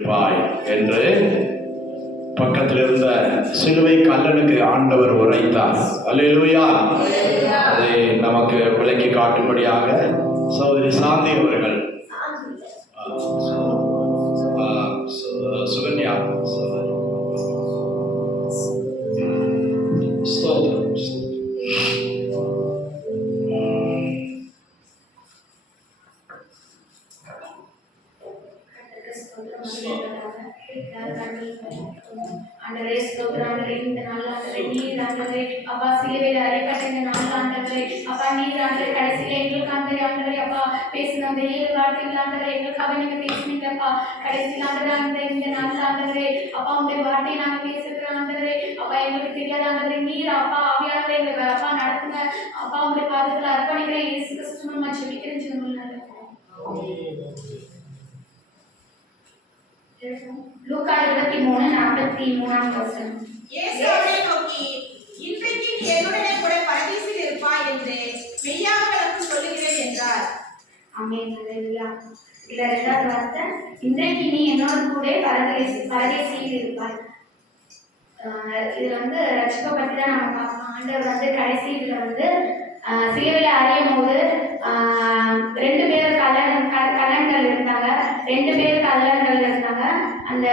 என்று பக்கத்தில் இருந்த சிலுவை கல்லனுக்கு ஆண்டவர் உரைத்தார். அல்லேலூயா. அதை நமக்கு விளக்கி காட்டும்படியாக சகோதரி சாந்தி அவர்கள் சுகன்யா இந்த நாளாண்டவரே நீர் ஆண்டவரே அப்பா சிலுவையில் அறையப்பட்ட இந்த நாளாண்டவரே அப்பா நீர் ஆண்டவரே கடைசியில் எங்களுக்கு ஆண்டவரே அப்பா பேசின அந்த 7 வார்த்தைகள் ஆண்டவரே எங்களுக்காக நீங்க பேசினீங்கப்பா. கடைசியில் ஆண்டவரே இந்த நாளாண்டவரே அப்பா உங்களுடைய வார்த்தையை நாங்கள் பேசுகிறோம் ஆண்டவரே அப்பா எங்களுக்கு தெரியாத ஆண்டவரே நீர் அப்பா ஆவியானவரே எங்களுக்கு அப்பா நடத்துங்க அப்பா உங்களுடைய பாதத்தில் அர்ப்பணிக்கிறேன். இயேசு கிறிஸ்து மூலமா ஜெபிக்கிறேன் ஜெபம் நல்லது. லூக்கா 23:43 இயேசு அவரை நோக்கி, இன்றைக்கு நீ என்னுடனே கூட பரதீசில் இருப்பாய் என்று மெய்யாக எனக்கு சொல்லுகிறேன் என்றார். ஆமென். ஹல்லேலூயா. இதுல இரண்டாவது வார்த்தை, இன்றைக்கு நீ என்னோட கூட பரதேசியில் இருப்பாய். இதுல ரட்சிப்பை பற்றி தான் நம்ம பார்க்கணும். ஆண்டவர் கடைசி இதுல சிலுவையில அறையும் போது 2 பேர் கல்லன்கள் இருந்தாங்க. 2 பேர் கல்லன்கள் இருந்தாங்க. அந்த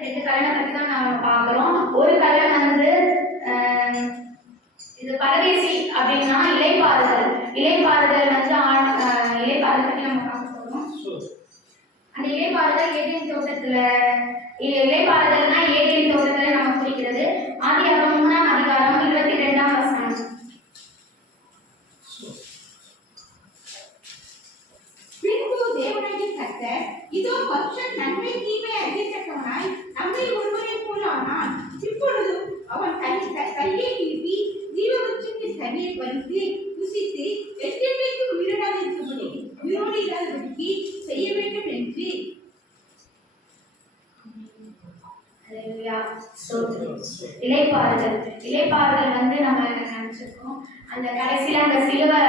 2 கல்லனை பற்றி தான் நாம பார்க்கிறோம். ஒரு கல்லன் இது பரதேசி அப்படின்னா இலைப்பாறுதல். இலைப்பாறுதல் இலைப்பாறுதல் பற்றி நம்ம பார்க்க போறோம். அந்த இலைப்பாறுதல் ஏதேன் தோட்டத்துல இலைப்பாறுதல்னா ஏதேன் தோட்டத்துல நம்ம குறிக்கிறது. ஆதியாகமம் 3ஆம் அதிகாரம் 22ஆம் வசனம். பின்பு தேவனாகிய கர்த்தர், இதோ மனுஷன் நன்மை தீமை அறியத்தக்கவனாய் நம்மை ஒருவரைப் போல ஆனான். இப்பொழுது அவன் கையை நீட்டி ஜீவவருட்சத்தின் கனியை பறித்து புசித்து என்றென்றைக்கு உயிரிடாதிருக்கும்படி உயிரோடு இல்லாதபடிக்கு செய்ய வேண்டும் என்று. இலைப்பாறுதல் நம்ம நினைச்சிருக்கோம். அந்த கடைசியில அந்த சிலுவையில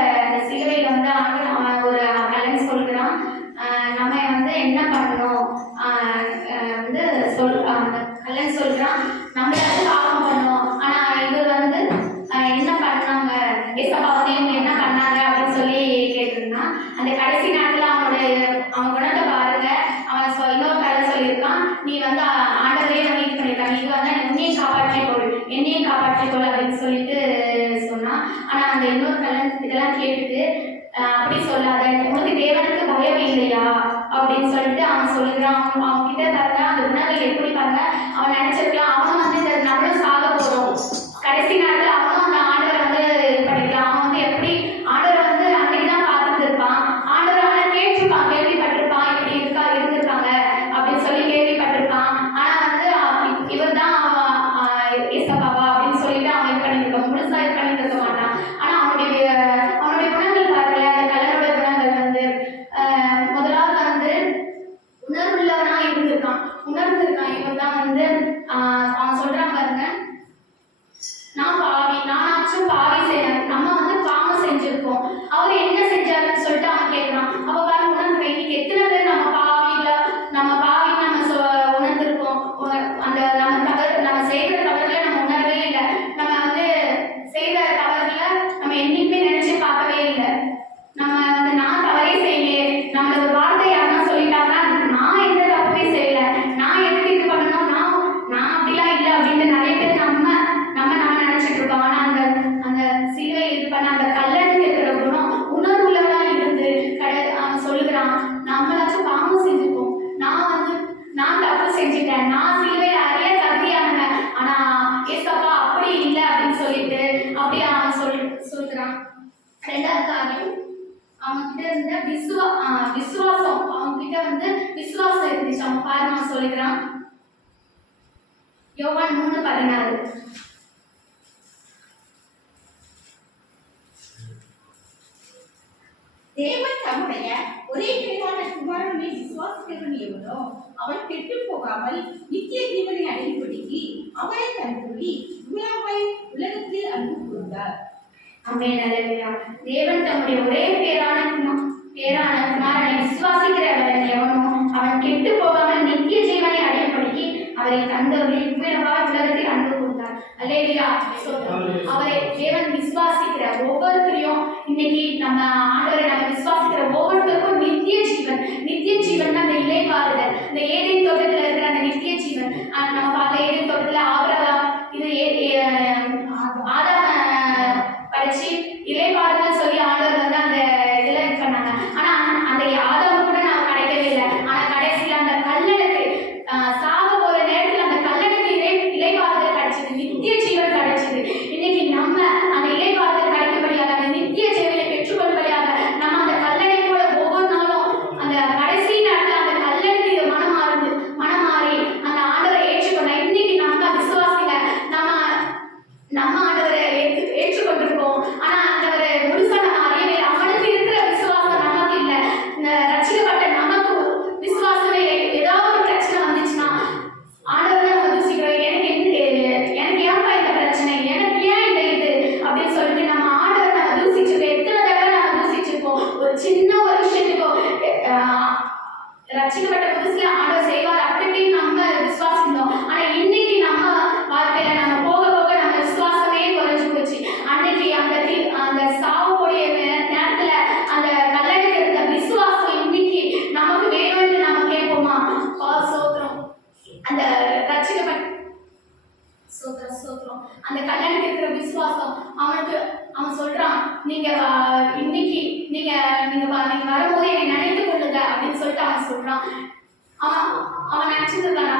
ஒரு கல்லன் சொல்கிறான், நம்ம என்ன பண்ணணும் அந்த கல்லன் சொல்றான், நம்மளால பாவம் பண்ணோம். ஆனா இது என்ன பண்ணாங்க ஏசப்பா இவங்க என்ன பண்ணாங்க அப்படின்னு சொல்லி கேட்டிருந்தான். அந்த கடைசி நாட்டுல அவன் குணத்தை பாருங்க. அவன் இன்னொரு கல்லன் சொல்லியிருக்கான், நீ ஆண்டவரையே நம்ம இது பண்ணிருக்காங்க, இது என்னையும் காப்பாற்றிக்கொள் அப்படின்னு சொல்லிட்டு சொன்னான். ஆனா அந்த இன்னொரு கல்லன் இதெல்லாம் கேட்டுட்டு அப்படி சொல்லாத, உனக்கு தேவனுக்கு பயம் இல்லையா அப்படின்னு சொல்லிட்டு அவன் சொல்லுறான். அவன் கிட்ட பாருங்க அந்த உணர்வு எப்படி பாருங்க. அவன் நினைச்சிருக்கலாம் அவனும் நம்மளும் சாக போறோம், கடைசி நாட்டுல அவனும் அந்த ஆண்டவரை இது பண்ணிக்கலாம். அவன் எப்படி ஆண்டவரை அன்னைக்குதான் பார்த்துட்டு இருப்பான். ஆண்டவரை அவனை கேள்விப்பட்டிருப்பான், இப்படி இருந்திருக்காங்க அப்படின்னு சொல்லி கேள்விப்பட்டிருப்பான். ஆனா இவர் தான் ஏசப்பாவா அப்படின்னு சொல்லிட்டு அவன் இது பண்ணிருப்பான், முழுசா இது பண்ணிருக்க மாட்டான். ஆனா அவனுடைய குணங்கள் பாருங்க. அந்த கல்லனுடைய குணங்கள் முதலாவது உணர்வுள்ளவனா உணர்ந்திருக்கான். இவன் தான் அவன் சொல்றான் பாருங்க, நானாச்சும் பாவி செய்யறேன். நம்ம பாவம் செஞ்சிருக்கோம், அவர் என்ன செஞ்சாருன்னு சொல்லிட்டு அவன் கேட்கிறான். அப்ப பாருங்க உணர்ந்து இன்னைக்கு எத்தனை பேர் நம்ம பாவின்னு நம்ம உணர்ந்திருக்கோம். அந்த நம்ம செய்கிற தவறுல நம்ம உணரவே இல்லை. நம்ம செய்கிற தவறுல நம்ம என்னைக்குமே நினைச்சு பார்க்கவே இல்லை. நம்ம நான் தவறே செய்யலையே, நம்மள ஒரு வார்த்தை யாருன்னா சொல்லிட்டாங்கன்னா நான் எந்த தப்புமே செய்யல, நான் எதுக்கு இது பண்ணணும், நான் அப்படிலாம் இல்லை அப்படின்னு நிறைய பேர் நம்ம நினைச்சிட்டு இருக்கோம். ஆனா அந்த சிலுவை இது பண்ண அந்த கல்லனுக்கு இருக்கிற குணம் உணர்வுள்ளதான் இருந்து அவன் சொல்லுகிறான், நம்மளாச்சும் பாவம் செஞ்சுப்போம், நான் தப்பு செஞ்சுட்டேன், நான் சிலுவையில அறிய தகுதியானவன், ஆனா ஏசப்பா அப்படி இல்லை அப்படின்னு சொல்லிட்டு அப்படியே அவன் சொல்கிறான். 2வது காரியம், அவன்கிட்ட இருந்த விசுவாசம். அவன்கிட்ட விசுவாசம் இருந்துச்சு. அவன் பாருங்க அவன் சொல்லுகிறான். யோவான் 3:16. தேவன் தம்முடைய ஒரே பேரான குமாரனை விசுவாசிக்கிறவன் எவனோ அவன் கெட்டு போகாமல் நித்திய ஜீவனை அடையும்படிக்கு அவரை தன்னுள்ளி உலகத்தில் அன்பு கூர்ந்தார். ஆமென். அல்லேலூயா. தேவன் தம்முடைய ஒரே பேரான குமாரனை விசுவாசிக்கிறவன் எவனோ அவன் கெட்டு போகாமல் நித்திய புதுசுல ஆண்டவர் செய்வார் அப்படி இப்படின்னு நம்ம விசுவாசிந்தோம். ஆனா இன்னைக்கு நம்ம வாழ்க்கையில நம்ம போக போக நம்ம விசுவாசமே குறைஞ்சு போச்சு. அன்னைக்கு அந்த சாவுடைய நேரத்துல அந்த கல்லறைக்கு இருந்த விசுவாசம் இன்னைக்கு நமக்கு வேணும்னு நம்ம கேட்போமா? சோத்திரம். அந்த ரட்சிக்கப்பட்ட சோத்திரம் அந்த கல்லறைக்கு இருக்கிற விசுவாசம் அவன் சொல்றான், நீங்க இன்னைக்கு நீங்க நீங்க வரும்போது என்னை நினைத்து கொள்ளுங்க அப்படின்னு சொல்லிட்டு அவன் சொல்றான். அவன் நினைச்சிருக்கான்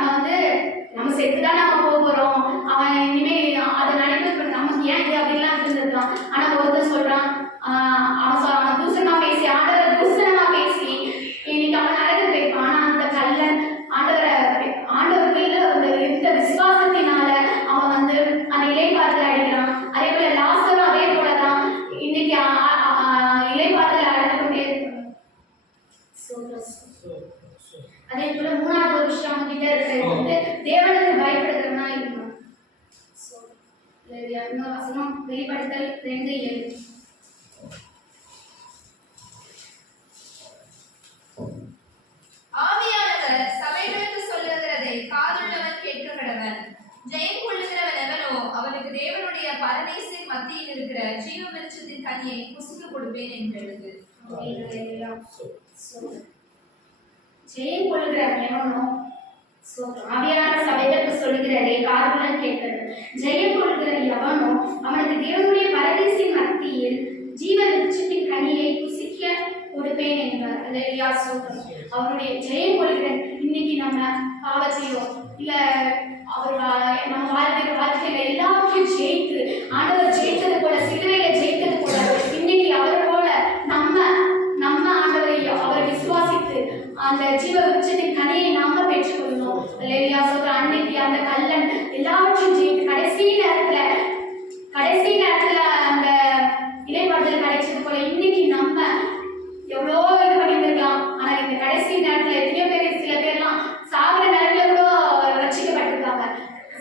நம்ம செத்துதான் நம்ம போகிறோம், அவன் இனிமே அதை நினைப்பு நமக்கு ஏன் இது அப்படின்லாம் இருந்திருக்கான். ஆனா ஒருத்தர் சொல்றான், அவன் தூசணமா பேசி ஆண்டவரை தூசணமா பேசி இன்னைக்கு அவன் நடந்து போயிருப்பான். ஆனா அந்த கல்லன் ஆண்டவர் கையில இருந்த விசுவாசத்தினால அவன் அந்த இலைப்பாறுதல் அடைகிறான். அதே போல லாசரும் அதே போலதான் இன்னைக்கு இலைப்பாறுதல் அடைந்து கொண்டே இருக்கான். அதே போல மூணாவது ஒரு விஷயம் அவங்க கிட்ட இருக்கிறது தேவனுக்கு பயப்படுகிறனா இருக்கணும். வசனம் வெளிப்படுத்தல் 2:7. ஆவியானவர் சபைகளுக்கு சொல்லுகிறதை காதுள்ளவன் கேட்க கடவன். ஜெயம் கொள்ளுகிறவன் எவனோ அவனுக்கு தேவனுடைய பரதேசின் மத்தியில் இருக்கிற ஜீவ விருட்சத்தின் கனியை புசிக்க கொடுப்பேன் என்றெழுது. ஜெயம் கொள்ளுகிறவன் எவனோ ஆவியான சபைகளுக்கு சொல்லுகிறதை காதுள்ளவன் கேட்கிறது. ஜெயம் கொள்ளுகிற எவனோ அவனுக்கு தேவனுடைய பரதேசின் மத்தியில் ஜீவ விருட்சத்தின் கனியை புசிக்க கொடுப்பேன் என்றார். அல்லேலூயா, ஸ்தோத்திரம். அவருடைய ஜெயம் கொள்கிற இன்னைக்கு நம்ம பாவத்தையோ இல்ல அவர் நம்ம வாழ்க்கையில எல்லாத்தையும் ஜெயித்து ஆண்டவர் ஜெயித்தது போல சிலுவையில ஜெயித்தது போல இன்னைக்கு அவர் போல நம்ம ஆண்டவரை அவரை விசுவாசித்து அந்த ஜீவ விருட்சத்தின் கனியை நாம பெற்றுக்கொள்ளணும். அல்லேலூயா, ஸ்தோத்திரம். அன்னைக்கு அந்த கல்லன் எல்லாவற்றையும் ஜெயித்து கடைசி நேரத்துல அந்த இலைப்பாறுதல் கிடைச்சது போல இன்னைக்கு நம்ம எவ்வளோ இது பண்ணியிருக்கலாம். ஆனா இந்த கடைசி நேரத்துல எத்தனையோ பேர் சில பேர்லாம் சாகிற நிலையில கூட ரட்சிக்கப்பட்டிருக்காங்க.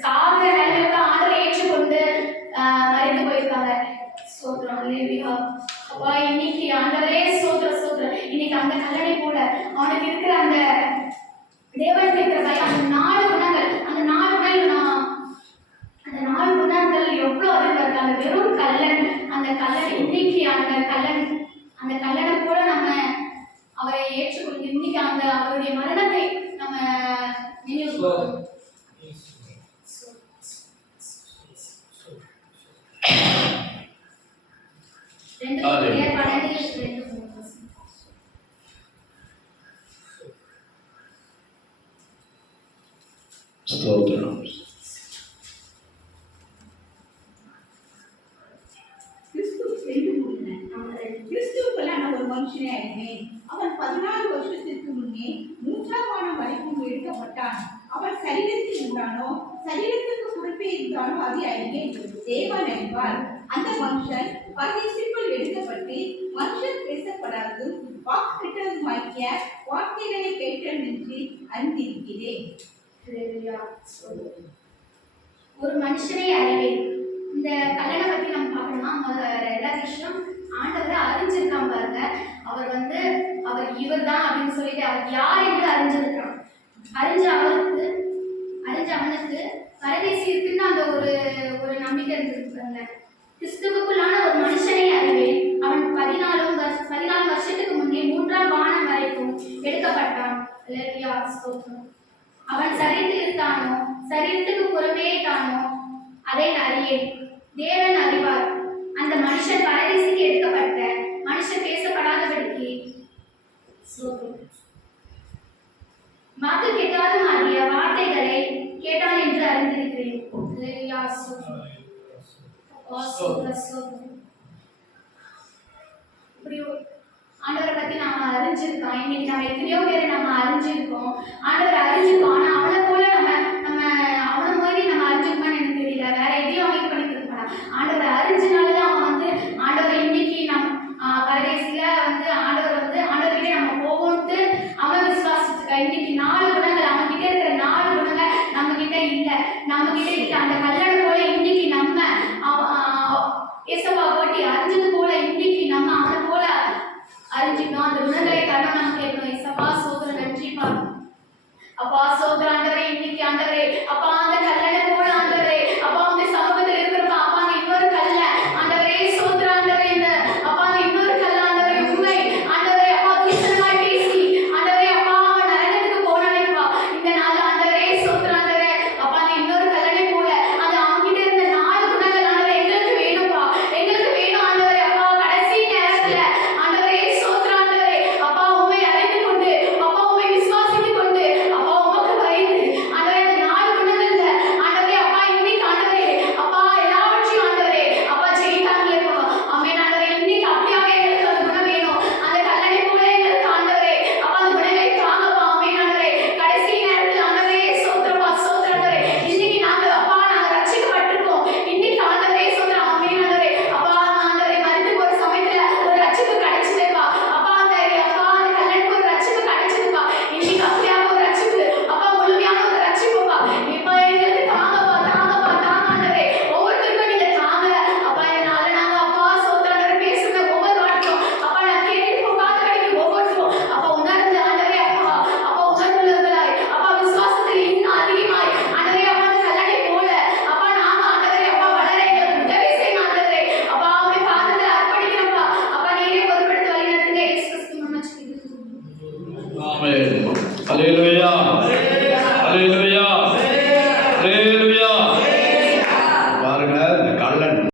சாகிற நிலையில கூட ஆண்டரை ஏற்றுக்கொண்டு மறைந்து போயிருக்காங்க. சோத்திரம். அல்லேலூயா. அப்பா இன்னைக்கு ஆண்டவரே சோத்திரம். இன்னைக்கு அந்த கல்லணை போல அவனுக்கு இருக்கிற அந்த தேவனுக்கு இருக்கிற பயம் அந்த 4 குணங்கள் எவ்வளோ அதிகமாக இருக்கு. அந்த வெறும் கல்லன் அந்த கல்லன் இன்னைக்கு அந்த கல்லனை போல நம்ம அவரை ஏற்றுக்கொண்டு இன்னைக்கு அவருடைய மரணத்தை நம்ம நினைவு ஸ்தோத்திரம். கிறிஸ்துவுக்குள்ளான ஒரு மனுஷனே அறிவேன். அவன் 14 வருஷத்திற்கு முன்னே 3ஆம் வானம் வரைக்கும் எடுக்கப்பட்டான். அவன் சரீரத்தில் உண்டானோ சரீரத்துக்கு குறுப்பே இருந்தானோ அதை அறிவேன். தேவன் அறிவார். அந்த மனுஷன் பரதேசிற்குள் எடுக்கப்பட்டு மனுஷன் பேசப்படாததும் வாக்கு கெட்டதுமாக்கிய வார்த்தைகளை கேட்டல் என்று அறிந்திருக்கிறேன். ஒரு மனுஷனை அறிவேன். இந்த கல்லணை பத்தி நம்ம பார்க்கணும்னா 2வது விஷயம் ஆண்டவரை அறிஞ்சிருக்கான் பாருங்க. அவர் இவர் தான் அப்படின்னு சொல்லிட்டு அவர் யார் என்று அறிஞ்சிருக்கான். அறிஞ்ச அவனுக்கு பரதேசி இருக்குன்னு அந்த ஒரு நம்பிக்கை இருந்திருக்காங்க. கிறிஸ்துவுக்குள்ளான ஒரு மனுஷனை அறிவேன். அவன் 14 வருஷத்துக்கு முன்னே 3ஆம் வானம் வரைக்கும் எடுக்கப்பட்டான். அல்லேலூயா, ஸ்தோத்திரம். அவன் சரீரத்தில் இருந்தானோ சரீரத்துக்கு புறமே தானோ அதை அறியேன். தேவன் அறிவார். அந்த மனுஷன் பரதேசிக்கு எடுக்கப்பட்ட மனுஷன் பேசப்படாதபடிக்கு வாக்கு கேட்டாலும் அறிய வார்த்தைகளை கேட்டான் என்று அறிந்திருக்கிறேன். இப்படி ஆண்டவரை பத்தி நாம அறிஞ்சிருக்கோம். இன்னைக்கு நம்ம எத்தனையோ பேரை நம்ம அறிஞ்சிருக்கோம். ஆண்டவரை அறிஞ்சிருக்கோம். ஆனா அவனை போல நம்ம அவனை மாதிரி நம்ம அறிஞ்சிருக்கோம்னு எனக்கு தெரியல. வேற எதையும் அவங்க பண்ணிட்டு இருப்பான். ஆண்டவரை அறிஞ்சினாலதான் அவன் ஆண்டவரை இன்னைக்கு பரதேசில ஆண்டவர்கிட்ட நம்ம போவோம்ட்டு அவன் விசுவாசிச்சுக்க. இன்னைக்கு 4 குணங்கள் அவன் கிட்ட இருக்கிற 4 குணங்கள் நம்ம கிட்ட இல்ல. அந்த கல்லணை போல இன்னைக்கு நம்ம ஏசப்பா போட்டி அறிஞ்சது போல இன்னைக்கு நம்ம அவனை போல அறிஞ்சிக்கணும். அந்த குணங்களை தரணும். நம்ம கேட்கணும். ஏசப்பா சோதனை நன்றிப்பா. Apostle